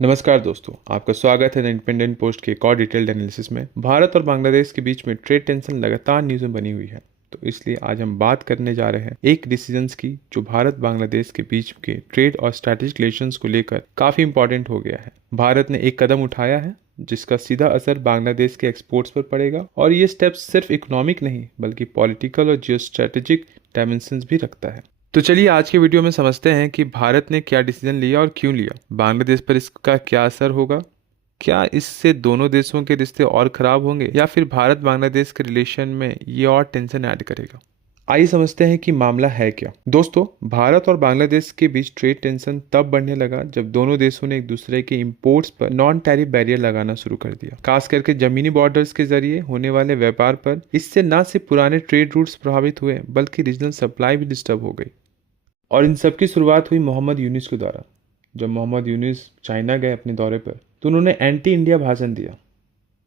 नमस्कार दोस्तों, आपका स्वागत है द इंडिपेंडेंट पोस्ट के एक और डिटेल्ड एनालिसिस में। भारत और बांग्लादेश के बीच में ट्रेड टेंशन लगातार न्यूज़ में बनी हुई है, तो इसलिए आज हम बात करने जा रहे हैं एक डिसीजंस की जो भारत बांग्लादेश के बीच के ट्रेड और स्ट्रैटेजिक रिलेशंस को लेकर काफ़ी इंपॉर्टेंट हो गया है। भारत ने एक कदम उठाया है जिसका सीधा असर बांग्लादेश के एक्सपोर्ट्स पर पड़ेगा, और ये स्टेप सिर्फ इकोनॉमिक नहीं बल्कि पॉलिटिकल और जियो स्ट्रेटेजिक डायमेंशंस भी रखता है। तो चलिए आज के वीडियो में समझते हैं कि भारत ने क्या डिसीजन लिया और क्यों लिया, बांग्लादेश पर इसका क्या असर होगा, क्या इससे दोनों देशों के रिश्ते और खराब होंगे या फिर भारत बांग्लादेश के रिलेशन में ये और टेंशन ऐड करेगा। आइए समझते हैं कि मामला है क्या। दोस्तों, भारत और बांग्लादेश के बीच ट्रेड टेंशन तब बढ़ने लगा जब दोनों देशों ने एक दूसरे के इंपोर्ट्स पर नॉन टैरिफ बैरियर लगाना शुरू कर दिया, खास करके जमीनी बॉर्डर्स के जरिए होने वाले व्यापार पर। इससे न सिर्फ पुराने ट्रेड रूट्स प्रभावित हुए बल्कि रीजनल सप्लाई भी डिस्टर्ब हो गई। और इन सब की शुरुआत हुई मोहम्मद यूनिस के द्वारा। जब मोहम्मद यूनिस चाइना गए अपने दौरे पर, तो उन्होंने एंटी इंडिया भाषण दिया,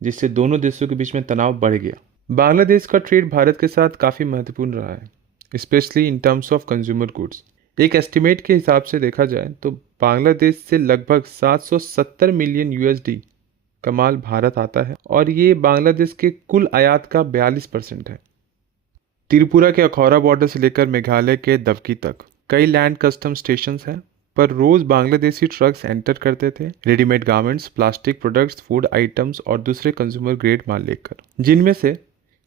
जिससे दोनों देशों के बीच में तनाव बढ़ गया। बांग्लादेश का ट्रेड भारत के साथ काफ़ी महत्वपूर्ण रहा है, specially in terms of consumer goods. एक एस्टिमेट के हिसाब से देखा जाए तो बांग्लादेश से लगभग 770 मिलियन यूएसडी का माल भारत आता है, और ये बांग्लादेश के कुल आयात का 42% है। त्रिपुरा के अखौरा बॉर्डर से लेकर मेघालय के दवकी तक कई लैंड कस्टम स्टेशन हैं, पर रोज बांग्लादेशी ट्रक्स एंटर करते थे readymade garments, plastic products, food items और दूसरे कंज्यूमर ग्रेड माल लेकर, जिनमें से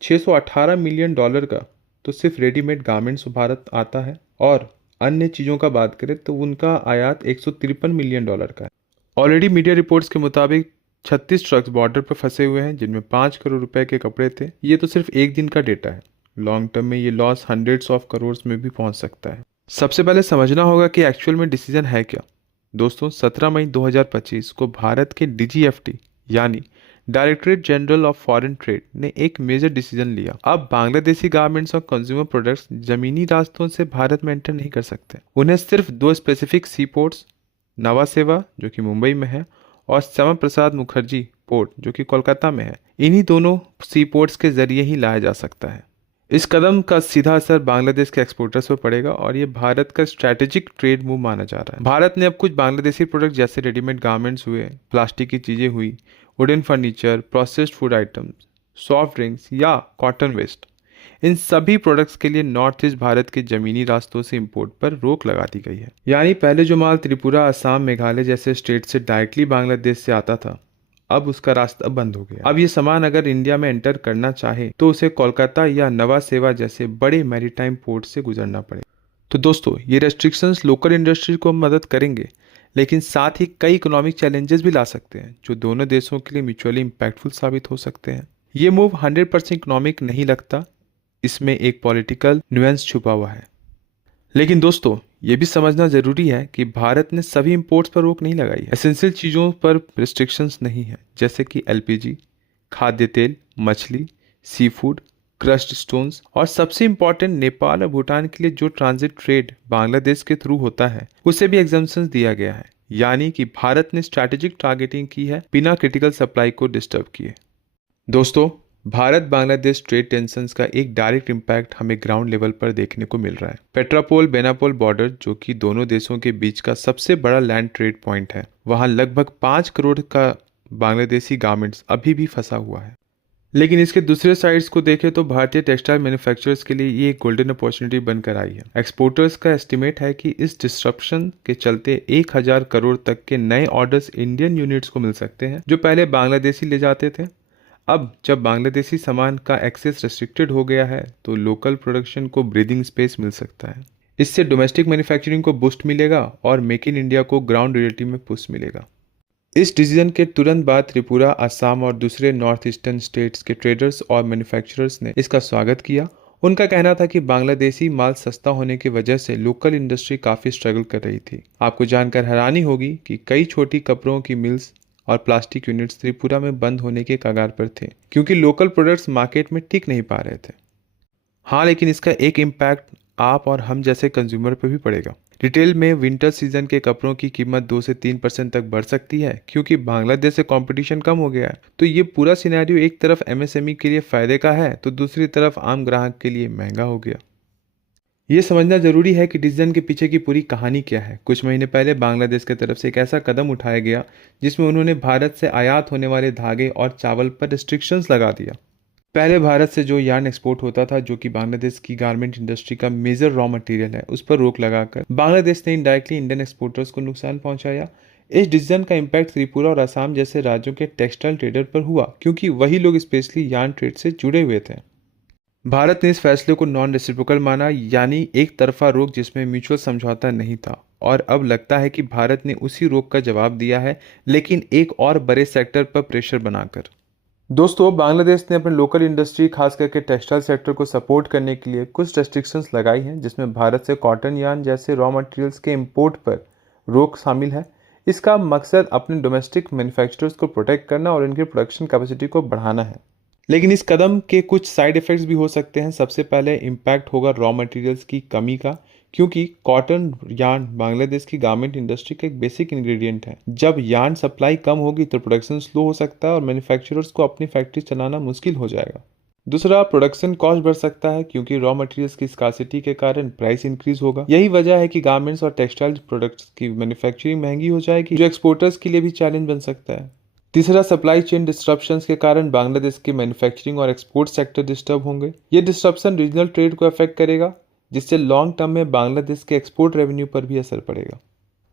$618 मिलियन का तो सिर्फ रेडीमेड गारमेंट्स भारत आता है, और अन्य चीज़ों का बात करें तो उनका आयात $153 मिलियन का है। ऑलरेडी मीडिया रिपोर्ट्स के मुताबिक 36 ट्रक्स बॉर्डर पर फंसे हुए हैं, जिनमें 5 करोड़ रुपए के कपड़े थे। ये तो सिर्फ एक दिन का डेटा है, लॉन्ग टर्म में ये लॉस हंड्रेड्स ऑफ करोड़ में भी पहुंच सकता है। सबसे पहले समझना होगा कि एक्चुअल में डिसीजन है क्या। दोस्तों, 17 मई 2025 को भारत के डीजीएफटी यानी directorate general of foreign trade ने एक मेजर डिसीजन लिया। अब बांग्लादेशी गारमेंट्स और कंज्यूमर प्रोडक्ट्स जमीनी रास्तों से भारत में एंटर नहीं कर सकते। उन्हें सिर्फ दो स्पेसिफिक सी पोर्ट्स, नवा सेवा जो कि मुंबई में है, और श्यामा प्रसाद मुखर्जी पोर्ट जो कि कोलकाता में है, इन्हीं दोनों सी पोर्ट्स के जरिए ही लाया जा सकता है। इस कदम का सीधा असर बांग्लादेश के एक्सपोर्टर्स पर पड़ेगा, और ये भारत का स्ट्रैटेजिक ट्रेड मूव माना जा रहा है। भारत ने अब कुछ बांग्लादेशी प्रोडक्ट जैसे रेडीमेड गारमेंट्स हुए, प्लास्टिक की चीज़ें हुई, wooden furniture, processed food items, soft drinks या कॉटन वेस्ट, इन सभी प्रोडक्ट्स के लिए नॉर्थ ईस्ट भारत के जमीनी रास्तों से इंपोर्ट पर रोक लगा दी गई है। यानी पहले जो माल त्रिपुरा, असम, मेघालय जैसे स्टेट से डायरेक्टली बांग्लादेश से आता था, अब उसका रास्ता बंद हो गया। अब ये सामान अगर इंडिया में एंटर करना चाहे तो उसे कोलकाता या नवा सेवा जैसे बड़े मैरीटाइम पोर्ट से गुजरना पड़ेगा। तो दोस्तों, ये रेस्ट्रिक्शंस लोकल इंडस्ट्री को मदद करेंगे, लेकिन साथ ही कई इकोनॉमिक चैलेंजेस भी ला सकते हैं जो दोनों देशों के लिए म्यूचुअली इम्पैक्टफुल साबित हो सकते हैं। ये मूव 100% इकोनॉमिक नहीं लगता, इसमें एक पॉलिटिकल न्यूएंस छुपा हुआ है। लेकिन दोस्तों, ये भी समझना जरूरी है कि भारत ने सभी इंपोर्ट्स पर रोक नहीं लगाई है। एसेंशियल चीज़ों पर रिस्ट्रिक्शंस नहीं है, जैसे कि एलपीजी, खाद्य तेल, मछली, सी फूड, क्रस्ट स्टोन्स, और सबसे इंपॉर्टेंट नेपाल और भूटान के लिए जो ट्रांजिट ट्रेड बांग्लादेश के थ्रू होता है उसे भी एग्जम्पशंस दिया गया है। यानी कि भारत ने स्ट्रैटेजिक टारगेटिंग की है बिना क्रिटिकल सप्लाई को डिस्टर्ब किए। दोस्तों, भारत बांग्लादेश ट्रेड टेंशन्स का एक डायरेक्ट इम्पैक्ट हमें ग्राउंड लेवल पर देखने को मिल रहा है। पेट्रापोल बेनापोल बॉर्डर, जो कि दोनों देशों के बीच का सबसे बड़ा लैंड ट्रेड पॉइंट है, वहां लगभग 5 करोड़ का बांग्लादेशी गारमेंट्स अभी भी फंसा हुआ है। लेकिन इसके दूसरे साइड्स को देखें तो भारतीय टेक्सटाइल मैन्युफैक्चरर्स के लिए ये एक गोल्डन अपॉर्चुनिटी बनकर आई है। एक्सपोर्टर्स का एस्टिमेट है कि इस डिस्ट्रप्शन के चलते 1000 करोड़ तक के नए ऑर्डर्स इंडियन यूनिट्स को मिल सकते हैं, जो पहले बांग्लादेशी ले जाते थे। अब जब बांग्लादेशी सामान का एक्सेस रेस्ट्रिक्टेड हो गया है तो लोकल प्रोडक्शन को ब्रीदिंग स्पेस मिल सकता है। इससे डोमेस्टिक मैन्युफैक्चरिंग को बूस्ट मिलेगा और मेक इन इंडिया को ग्राउंड रियलिटी में पुश मिलेगा। इस डिसीजन के तुरंत बाद त्रिपुरा, असम और दूसरे नॉर्थ ईस्टर्न स्टेट्स के ट्रेडर्स और मैन्युफैक्चरर्स ने इसका स्वागत किया। उनका कहना था कि बांग्लादेशी माल सस्ता होने की वजह से लोकल इंडस्ट्री काफ़ी स्ट्रगल कर रही थी। आपको जानकर हैरानी होगी कि कई छोटी कपड़ों की मिल्स और प्लास्टिक यूनिट्स त्रिपुरा में बंद होने के कगार पर थे, क्योंकि लोकल प्रोडक्ट्स मार्केट में टिक नहीं पा रहे थे। हाँ, लेकिन इसका एक इम्पैक्ट आप और हम जैसे कंज्यूमर पर भी पड़ेगा। रिटेल में विंटर सीजन के कपड़ों की कीमत 2 से 3% तक बढ़ सकती है, क्योंकि बांग्लादेश से कंपटीशन कम हो गया है। तो ये पूरा सिनेरियो एक तरफ एमएसएमई के लिए फायदे का है, तो दूसरी तरफ आम ग्राहक के लिए महंगा हो गया। ये समझना जरूरी है कि डिसीजन के पीछे की पूरी कहानी क्या है। कुछ महीने पहले बांग्लादेश की तरफ से एक ऐसा कदम उठाया गया जिसमें उन्होंने भारत से आयात होने वाले धागे और चावल पर रिस्ट्रिक्शंस लगा दिया। पहले भारत से जो यार्न एक्सपोर्ट होता था, जो कि बांग्लादेश की गारमेंट इंडस्ट्री का मेजर रॉ मटेरियल है, उस पर रोक लगाकर बांग्लादेश ने इनडायरेक्टली इंडियन एक्सपोर्टर्स को नुकसान पहुंचाया। इस डिसीजन का इम्पैक्ट त्रिपुरा और असम जैसे राज्यों के टेक्सटाइल ट्रेडर पर हुआ, क्योंकि वही लोग स्पेशली यार्न ट्रेड से जुड़े हुए थे। भारत ने इस फैसले को नॉन रेसिप्रोकल माना, यानी एक तरफा रोक जिसमें म्यूचुअल समझौता नहीं था। और अब लगता है कि भारत ने उसी रोक का जवाब दिया है, लेकिन एक और बड़े सेक्टर पर प्रेशर बनाकर। दोस्तों, बांग्लादेश ने अपने लोकल इंडस्ट्री, खास करके टेक्सटाइल सेक्टर को सपोर्ट करने के लिए कुछ रेस्ट्रिक्शंस लगाई हैं, जिसमें भारत से कॉटन यार्न जैसे रॉ मटेरियल्स के इंपोर्ट पर रोक शामिल है। इसका मकसद अपने डोमेस्टिक मैन्युफैक्चरर्स को प्रोटेक्ट करना और उनकी प्रोडक्शन कैपेसिटी को बढ़ाना है। लेकिन इस कदम के कुछ साइड इफेक्ट्स भी हो सकते हैं। सबसे पहले इम्पैक्ट होगा रॉ मटेरियल्स की कमी का, क्योंकि कॉटन यार्न बांग्लादेश की गारमेंट इंडस्ट्री का एक बेसिक इंग्रेडिएंट है। जब यार्न सप्लाई कम होगी तो प्रोडक्शन स्लो हो सकता है और मैन्युफैक्चरर्स को अपनी फैक्ट्री चलाना मुश्किल हो जाएगा। दूसरा, प्रोडक्शन कॉस्ट बढ़ सकता है, क्योंकि रॉ मटेरियल्स की स्कार्सिटी के कारण प्राइस इंक्रीज होगा। यही वजह है कि गारमेंट्स और टेक्सटाइल प्रोडक्ट्स की मैन्युफैक्चरिंग महंगी हो जाएगी, जो एक्सपोर्टर्स के लिए भी चैलेंज बन सकता है। तीसरा, सप्लाई चेन डिस्ट्रप्शंस के कारण बांग्लादेश के मैन्युफैक्चरिंग और एक्सपोर्ट सेक्टर डिस्टर्ब होंगे। ये डिस्ट्रप्शन रीजनल ट्रेड को अफेक्ट करेगा, जिससे लॉन्ग टर्म में बांग्लादेश के एक्सपोर्ट रेवेन्यू पर भी असर पड़ेगा।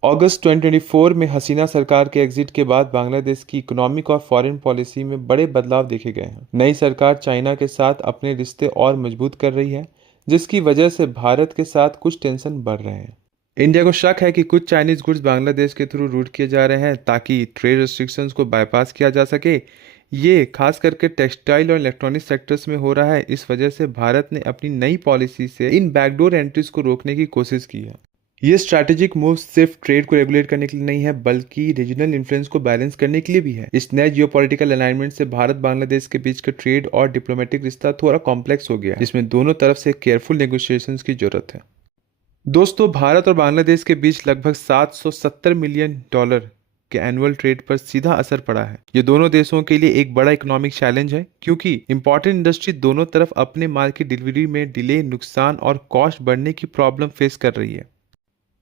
अगस्त 2024 में हसीना सरकार के एग्जिट के बाद बांग्लादेश की इकोनॉमिक और फॉरेन पॉलिसी में बड़े बदलाव देखे गए हैं। नई सरकार चाइना के साथ अपने रिश्ते और मजबूत कर रही है, जिसकी वजह से भारत के साथ कुछ टेंशन बढ़ रहे हैं। इंडिया को शक है कि कुछ चाइनीज गुड्स बांग्लादेश के थ्रू रूट किए जा रहे हैं, ताकि ट्रेड रेस्ट्रिक्शंस को बाईपास किया जा सके। ये खास करके टेक्सटाइल और इलेक्ट्रॉनिक सेक्टर्स में हो रहा है। इस वजह से भारत ने अपनी नई पॉलिसी से इन बैकडोर एंट्रीज को रोकने की कोशिश की है। ये स्ट्रैटेजिक मूव सिर्फ ट्रेड को रेगुलेट करने के लिए नहीं है, बल्कि रीजनल इन्फ्लुएंस को बैलेंस करने के लिए भी है। इस नए जियोपॉलिटिकल अलाइनमेंट से भारत बांग्लादेश के बीच का ट्रेड और डिप्लोमेटिक रिश्ता थोड़ा कॉम्प्लेक्स हो गया है, जिसमें दोनों तरफ से केयरफुल नेगोशिएशंस की जरूरत है। दोस्तों, भारत और बांग्लादेश के बीच लगभग $770 मिलियन के एनुअल ट्रेड पर सीधा असर पड़ा है। ये दोनों देशों के लिए एक बड़ा इकोनॉमिक चैलेंज है, क्योंकि इंपॉर्टेंट इंडस्ट्री दोनों तरफ अपने माल की डिलीवरी में डिले, नुकसान और कॉस्ट बढ़ने की प्रॉब्लम फेस कर रही है।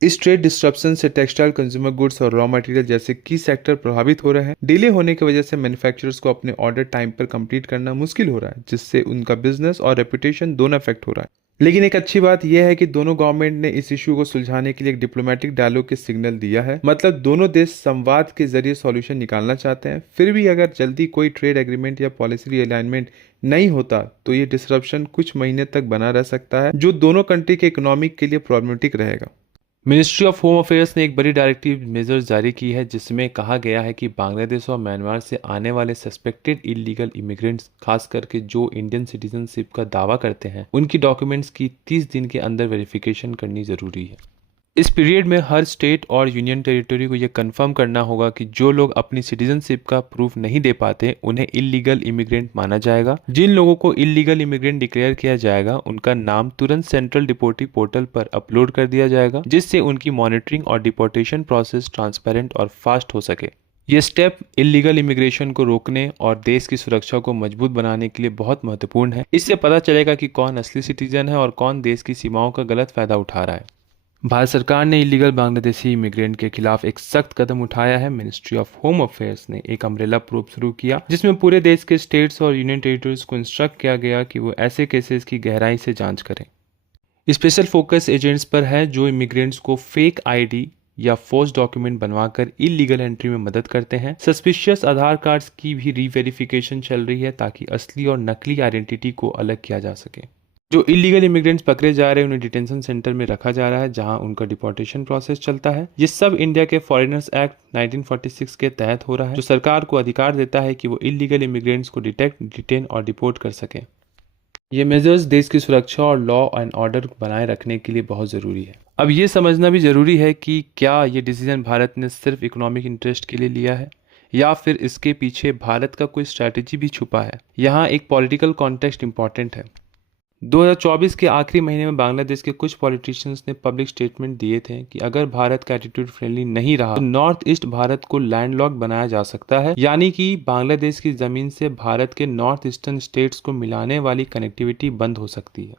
इस ट्रेड डिस्ट्रप्शन से टेक्सटाइल, कंज्यूमर गुड्स और रॉ मटेरियल जैसे की सेक्टर प्रभावित हो रहे हैं। डिले होने की वजह से मैन्युफैक्चरर्स को अपने ऑर्डर टाइम पर कंप्लीट करना मुश्किल हो रहा है, जिससे उनका बिजनेस और रेपुटेशन दोनों अफेक्ट हो रहा है। लेकिन एक अच्छी बात यह है कि दोनों गवर्नमेंट ने इस इशू को सुलझाने के लिए एक डिप्लोमेटिक डायलॉग के सिग्नल दिया है। मतलब दोनों देश संवाद के जरिए सॉल्यूशन निकालना चाहते हैं। फिर भी अगर जल्दी कोई ट्रेड एग्रीमेंट या पॉलिसी रीअलाइनमेंट नहीं होता तो ये डिसरप्शन कुछ महीने तक बना रह सकता है, जो दोनों कंट्री के इकोनॉमिक के लिए प्रॉब्लमेटिक रहेगा। मिनिस्ट्री ऑफ होम अफेयर्स ने एक बड़ी डायरेक्टिव मेजर्स जारी की है, जिसमें कहा गया है कि बांग्लादेश और म्यांमार से आने वाले सस्पेक्टेड इलीगल इमिग्रेंट्स, खास करके जो इंडियन सिटीजनशिप का दावा करते हैं, उनकी डॉक्यूमेंट्स की 30 दिन के अंदर वेरिफिकेशन करनी जरूरी है। इस पीरियड में हर स्टेट और यूनियन टेरिटरी को यह कंफर्म करना होगा कि जो लोग अपनी सिटीजनशिप का प्रूफ नहीं दे पाते उन्हें इलीगल इमिग्रेंट माना जाएगा। जिन लोगों को इलीगल इमिग्रेंट डिक्लेयर किया जाएगा उनका नाम तुरंत सेंट्रल डिपोर्टी पोर्टल पर अपलोड कर दिया जाएगा, जिससे उनकी मॉनिटरिंग और डिपोर्टेशन प्रोसेस ट्रांसपेरेंट और फास्ट हो सके। ये स्टेप इलीगल इमिग्रेशन को रोकने और देश की सुरक्षा को मजबूत बनाने के लिए बहुत महत्वपूर्ण है। इससे पता चलेगा कि कौन असली सिटीजन है और कौन देश की सीमाओं का गलत फायदा उठा रहा है। भारत सरकार ने इलीगल बांग्लादेशी इमिग्रेंट के खिलाफ एक सख्त कदम उठाया है। मिनिस्ट्री ऑफ होम अफेयर्स ने एक अम्ब्रेला प्रोब शुरू किया, जिसमें पूरे देश के स्टेट्स और यूनियन टेरिटरीज को इंस्ट्रक्ट किया गया कि वो ऐसे केसेस की गहराई से जांच करें। स्पेशल फोकस एजेंट्स पर है जो इमिग्रेंट्स को फेक आईडी या फोर्स डॉक्यूमेंट बनवाकर इलीगल एंट्री में मदद करते हैं। सस्पिशियस आधार कार्ड्स की भी रीवेरिफिकेशन चल रही है, ताकि असली और नकली आइडेंटिटी को अलग किया जा सके। जो इलीगल इमिग्रेंट्स पकड़े जा रहे हैं उन्हें डिटेंशन सेंटर में रखा जा रहा है, जहां उनका डिपोर्टेशन प्रोसेस चलता है। ये सब इंडिया के फॉरेनर्स एक्ट 1946 के तहत हो रहा है, जो सरकार को अधिकार देता है कि वो इलीगल इमिग्रेंट्स को डिटेक्ट, डिटेन और डिपोर्ट कर सके। ये मेजर्स देश की सुरक्षा और लॉ एंड ऑर्डर बनाए रखने के लिए बहुत ज़रूरी है। अब ये समझना भी ज़रूरी है कि क्या ये डिसीजन भारत ने सिर्फ इकोनॉमिक इंटरेस्ट के लिए लिया है, या फिर इसके पीछे भारत का कोई स्ट्रैटेजी भी छुपा है। यहाँ एक पॉलिटिकल कॉन्टेक्स्ट इंपॉर्टेंट है। 2024 के आखिरी महीने में बांग्लादेश के कुछ पॉलिटिशियंस ने पब्लिक स्टेटमेंट दिए थे कि अगर भारत का एटीट्यूड फ्रेंडली नहीं रहा तो नॉर्थ ईस्ट भारत को लैंडलॉक बनाया जा सकता है, यानी कि बांग्लादेश की जमीन से भारत के नॉर्थ ईस्टर्न स्टेट्स को मिलाने वाली कनेक्टिविटी बंद हो सकती है।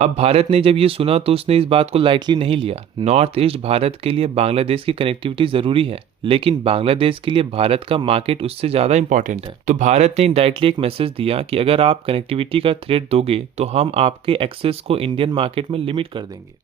अब भारत ने जब ये सुना तो उसने इस बात को लाइटली नहीं लिया। नॉर्थ ईस्ट भारत के लिए बांग्लादेश की कनेक्टिविटी ज़रूरी है, लेकिन बांग्लादेश के लिए भारत का मार्केट उससे ज़्यादा इंपॉर्टेंट है। तो भारत ने इनडायरेक्टली एक मैसेज दिया कि अगर आप कनेक्टिविटी का थ्रेट दोगे तो हम आपके एक्सेस को इंडियन मार्केट में लिमिट कर देंगे।